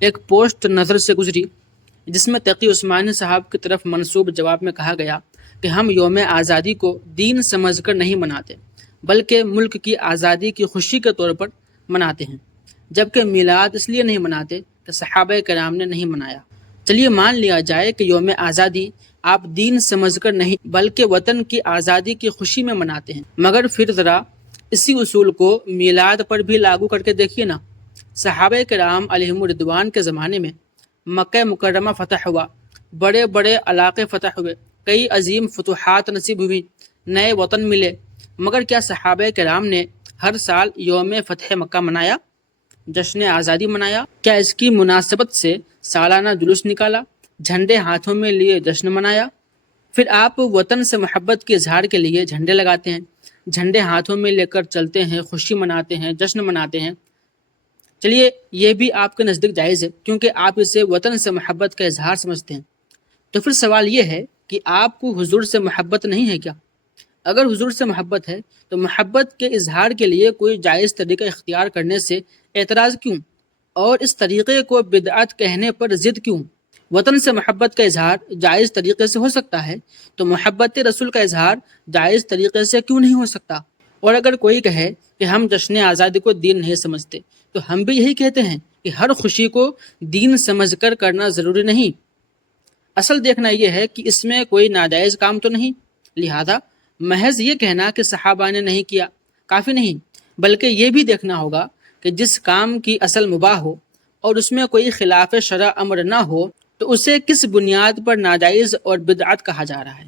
ایک پوسٹ نظر سے گزری جس میں تقی عثمانی صاحب کی طرف منسوب جواب میں کہا گیا کہ ہم یوم آزادی کو دین سمجھ کر نہیں مناتے بلکہ ملک کی آزادی کی خوشی کے طور پر مناتے ہیں، جبکہ میلاد اس لیے نہیں مناتے کہ صحابہ کرام نے نہیں منایا۔ چلیے مان لیا جائے کہ یوم آزادی آپ دین سمجھ کر نہیں بلکہ وطن کی آزادی کی خوشی میں مناتے ہیں، مگر پھر ذرا اسی اصول کو میلاد پر بھی لاگو کر کے دیکھیے نا۔ صحابہ کرام علیہم الرضوان کے زمانے میں مکہ مکرمہ فتح ہوا، بڑے بڑے علاقے فتح ہوئے، کئی عظیم فتوحات نصیب ہوئی، نئے وطن ملے، مگر کیا صحابہ کرام نے ہر سال یوم فتح مکہ منایا، جشن آزادی منایا؟ کیا اس کی مناسبت سے سالانہ جلوس نکالا، جھنڈے ہاتھوں میں لیے جشن منایا؟ پھر آپ وطن سے محبت کے اظہار کے لیے جھنڈے لگاتے ہیں، جھنڈے ہاتھوں میں لے کر چلتے ہیں، خوشی مناتے ہیں، جشن مناتے ہیں۔ چلیے یہ بھی آپ کے نزدیک جائز ہے کیونکہ آپ اسے وطن سے محبت کا اظہار سمجھتے ہیں۔ تو پھر سوال یہ ہے کہ آپ کو حضور سے محبت نہیں ہے کیا؟ اگر حضور سے محبت ہے تو محبت کے اظہار کے لیے کوئی جائز طریقہ اختیار کرنے سے اعتراض کیوں؟ اور اس طریقے کو بدعت کہنے پر ضد کیوں؟ وطن سے محبت کا اظہار جائز طریقے سے ہو سکتا ہے تو محبت رسول کا اظہار جائز طریقے سے کیوں نہیں ہو سکتا؟ اور اگر کوئی کہے کہ ہم جشن آزادی کو دین نہیں سمجھتے تو ہم بھی یہی کہتے ہیں کہ ہر خوشی کو دین سمجھ کر کرنا ضروری نہیں، اصل دیکھنا یہ ہے کہ اس میں کوئی ناجائز کام تو نہیں۔ لہذا محض یہ کہنا کہ صحابہ نے نہیں کیا کافی نہیں، بلکہ یہ بھی دیکھنا ہوگا کہ جس کام کی اصل مباح ہو اور اس میں کوئی خلاف شرع امر نہ ہو تو اسے کس بنیاد پر ناجائز اور بدعت کہا جا رہا ہے۔